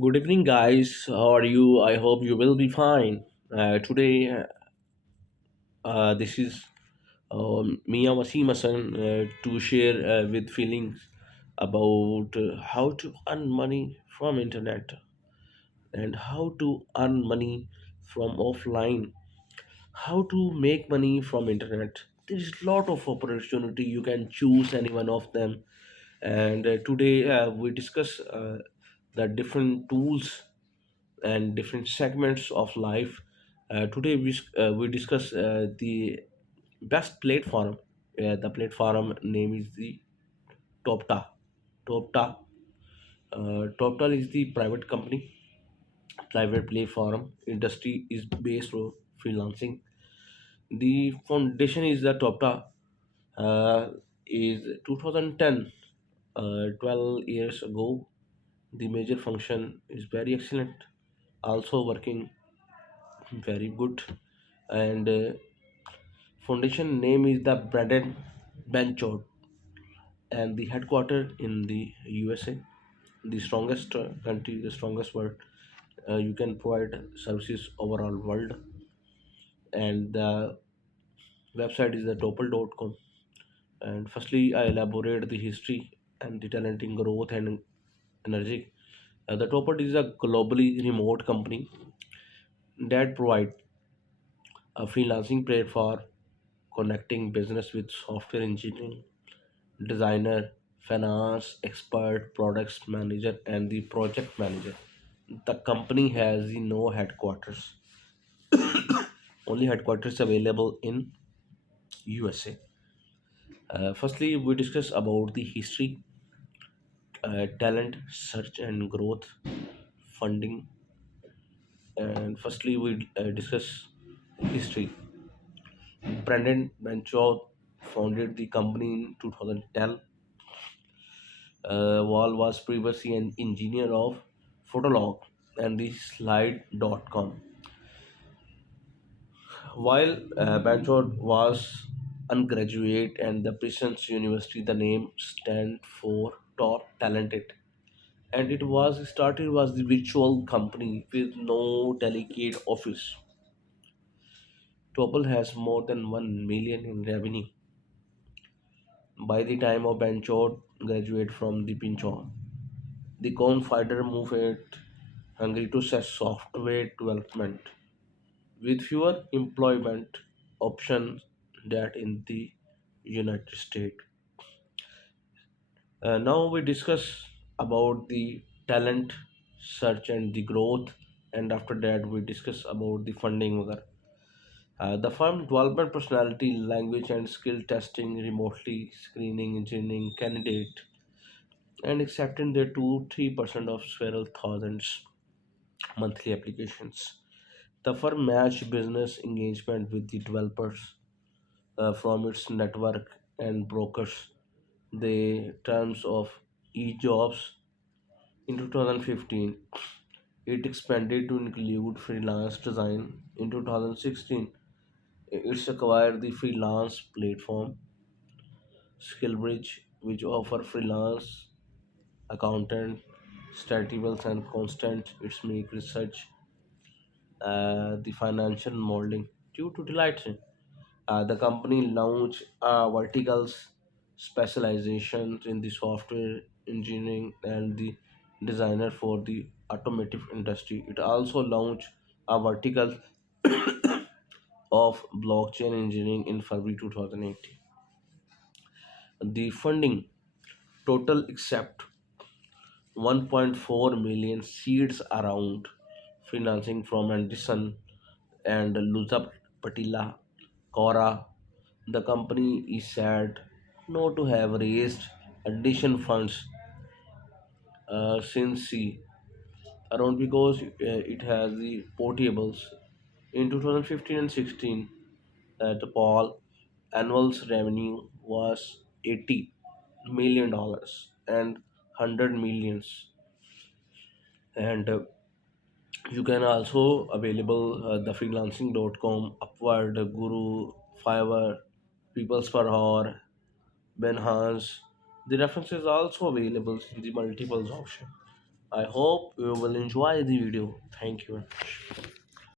Good evening, guys. How are you? I hope you will be fine. Today, this is Mia Wasimasan to share with feelings about how to earn money from internet and how to earn money from offline, how to make money from internet. There is a lot of opportunity. You can choose any one of them. And today we discuss the different tools and different segments of life. Today we discuss the best platform. The platform name is the Topta. Topta. Toptal is the private company, private platform. Industry is based on freelancing. The foundation is the Topta. Is 2010, 12 years ago. The major function is very excellent. Also working very good, and foundation name is the Braden Benchot, and the headquarter in the USA, the strongest country, the strongest world. You can provide services overall world, and the website is the Toptal.com. And firstly, I elaborate the history and the talenting growth and energy. The Toptal is a globally remote company that provide a freelancing platform connecting business with software engineering, designer, finance expert, products manager, and the project manager. The company has no headquarters, only headquarters available in USA. Firstly, we discuss about the history, talent, search and growth, funding, and firstly we discuss history. Brandon Benchow founded the company in 2010. Wall was previously an engineer of Photolog and the Slide.com. While Banchod was undergraduate and the Princeton University, the name stand for top talented. And it was started was the virtual company with no delegate office. Topple has more than 1 million in revenue by the time of Banchod graduate from the Pinchon. The co-founder moved it Hungary to set software development with fewer employment options than in the United States. Now we discuss about the talent search and the growth, and after that we discuss about the funding. The firm development personality, language, and skill testing remotely, screening, engineering candidate, and accepting their 2-3% of several thousands monthly applications. The firm match business engagement with the developers from its network and brokers. The terms of e-jobs in 2015, it expanded to include freelance design. In 2016, it's acquired the freelance platform Skillbridge, which offer freelance accountant, statistics and constant. It's make research the financial modeling due to delight. The company launched verticals specializations in the software engineering and the designer for the automotive industry. It also launched a vertical of blockchain engineering in February 2018. The funding total except 1.4 million seeds around financing from Anderson and Luzap Patila Cora. The company is said not to have raised additional funds since C around because it has the portables. In 2015 and 16, the Paul annual's revenue was $80 million and 100 millions, and you can also available the freelancing.com, Upward, Guru, Fiverr, People's Per Hour, Benhance. The reference is also available in the multiple option. I hope you will enjoy the video. Thank you.